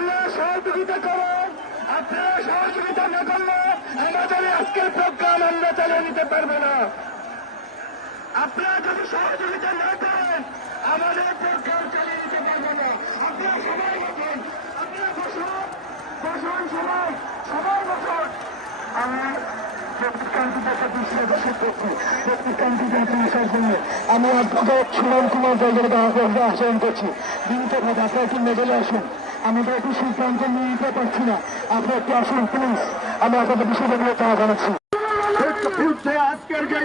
আপনারা সহযোগিতা করেন, আপনারা সহযোগিতা না করলে আমাদের আজকের প্রোগ্রাম আমরা চালিয়ে নিতে পারব না। আপনারা যদি সহযোগিতা না করেন, আমাদের প্রোগ্রাম চালিয়ে নিতে পারব না। আপনারা সবাই আপনারা বসুন বসুন সবাই সবাই বসুন। আমার আমি আপনাদের সুমন কুমার দলের আচরণ করছি ভাবে আপনারা একটু মেডেলে আসুন। আমাদের একটু সিদ্ধান্ত নিতে পারছি না। আপনারা একটু আসুন প্লিজ আমি আপনাদের নিয়ে তারা জানাচ্ছি। আজকের যে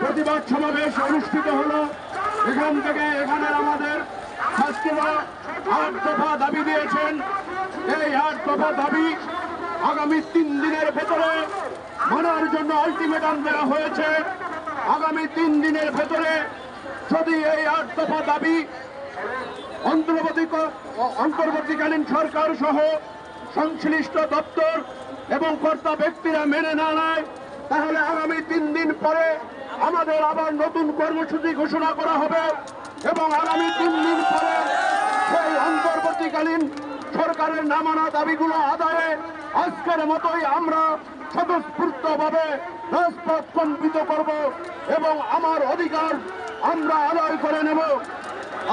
প্রতিবাদ সমাবেশ অনুষ্ঠিত হলো। এখান থেকে এখানে আমাদের ছাত্রীরা আট দফা দাবি দিয়েছেন। এই আট দফা দাবি আগামী তিন দিনের ভেতরে মানার জন্য আলটিমেটাম দেওয়া হয়েছে। আগামী তিন দিনের ভেতরে যদি এই আট দফা দাবি অন্তর্বর্তী অন্তর্বর্তীকালীন সরকার সহ সংশ্লিষ্ট দপ্তর এবং কর্তা ব্যক্তিরা মেনে না নেয়, তাহলে আগামী তিন দিন পরে আমাদের আবার নতুন কর্মসূচি ঘোষণা করা হবে এবং আগামী তিন দিন পরে সেই অন্তর্বর্তীকালীন সরকারের নামানা দাবিগুলো আদায়ে আজকের মতোই আমরা স্বতঃস্ফূর্তভাবে রাজপথ কম্পিত করব এবং আমার অধিকার আমরা আদায় করে নেব।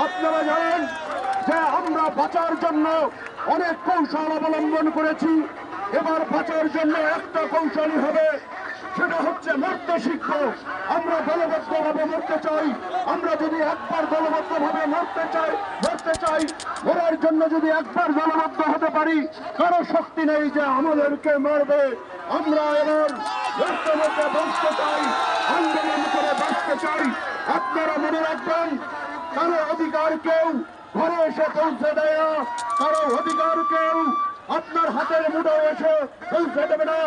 আপনারা জানেন যে আমরা বাঁচার জন্য অনেক কৌশল অবলম্বন করেছি। এবার বাঁচার জন্য একটা কৌশলই হবে, সেটা হচ্ছে মরতে শিখব। আমরা দলবদ্ধভাবে মরতে চাই। আমরা যদি একবার দলবদ্ধভাবে মরতে চাই মরতে চাই, মরার জন্য যদি একবার দলবদ্ধ হতে পারি, কারও শক্তি নেই যে আমাদেরকে মারবে। আমরা এবার মরতে মরতে বাঁচতে চাই, আন্দোলন করে বাঁচতে চাই। আপনারা মনে রাখবেন, কারও অধিকার কেউ ঘরে এসে পৌঁছে দেয় কারও অধিকার কেউ আপনার হাতের মুঠো এসে পৌঁছে দেবে না।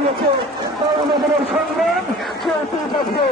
দিয়েছে। তাই আমাদের সংগ্রাম চলতেই থাকবে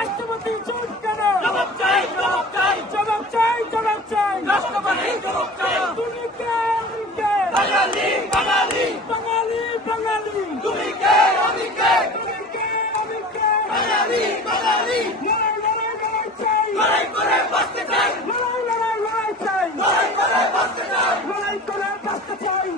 রাষ্ট্রপতি জবাব চাই জবাব চাই রাষ্ট্রপতি জবাব চাই লড়াই করে বাঁচতে চাই